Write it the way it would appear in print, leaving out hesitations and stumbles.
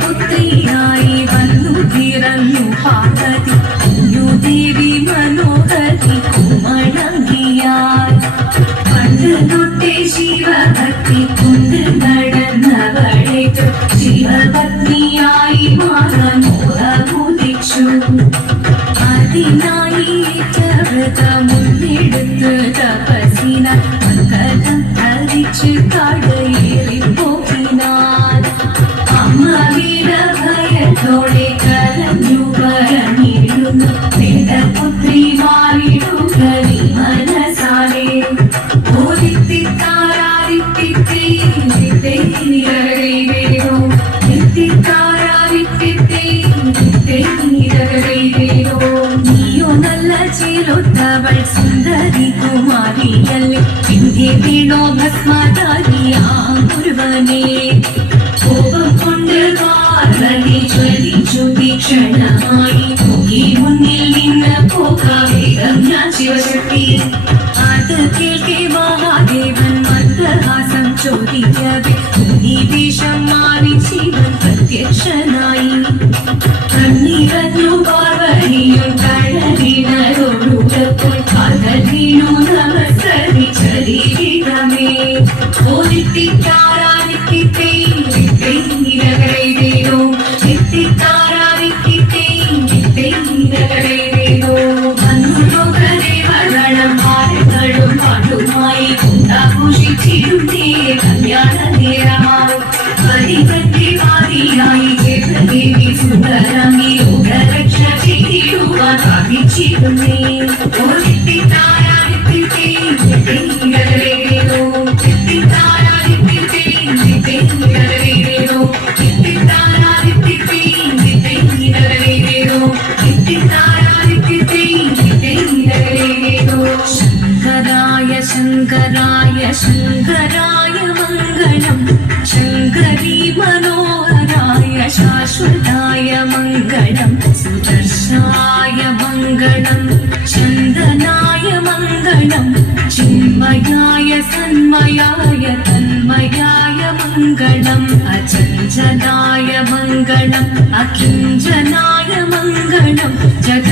പുത്രിയായി വന്നു പിറന്നു പാർവതി ദേവി മനോഹരി കുമളങ്ങിയാൽ പണ്ട് തൊട്ടേ ശിവഭക്തി കൊണ്ട് നടന്നവളേറ്റു ശിവപത്നിയായി മാറാൻ മോഹമുദിച്ചു. അതിനായി വ്രതമുന്നെടുത്ത് തപസിന മംഗളം ധരിച്ച് കടയേറി പോകിനാൻ. അമ്മ വീരഭയത്തോടെ കരഞ്ഞു പറഞ്ഞിരുന്നു പുത്രി മാറിടുക നീ മനസാലെ. നീയോ നല്ല ചേലൊത്തവൾ സുന്ദരി കുമാരിയല്ലേ എന്റെ വീണോ ഭസ്മധാരിയാകുരുവനെ. കോപം കൊണ്ട് പാർവതി ജ്വലിച്ചു ഭീഷണമായി നോക്കി മുന്നിൽ നിന്ന് പോകാവേഗം ഞാൻ ശിവശക്തി. അത് കേൾക്കെ മഹാദേവൻ മന്ദഹാസം ചോദിക്കവേ ഈ വേഷം മാറി ശിവൻ പ്രത്യക്ഷനായി. കണ്ണീരഞ്ഞു പാർവതിയും കഴലിനോടുകൂടപ്പോൾ കടലിനു നമസ്കരിച്ചരീരമേ. കല്യാണ നേരമായി പരിപറ്റി വാരിയായി ദേവി സുന്ദരമി യോഗരക്ഷ ചെയ്തിടുവാൻ സാധിച്ചിരുന്നേ. ശങ്കരായ ശങ്കരായ ശങ്കരായ മംഗളം ശങ്കരീ മനോഹരായ ശാശ്വതായ മംഗളം സുദർശനായ മംഗളം ചന്ദനായ മംഗളം ചിന്മയായ സന്മയായ തന്മയായ മംഗളം അചഞ്ചലായ മംഗളം അകിഞ്ചനായ മംഗളം ജഗ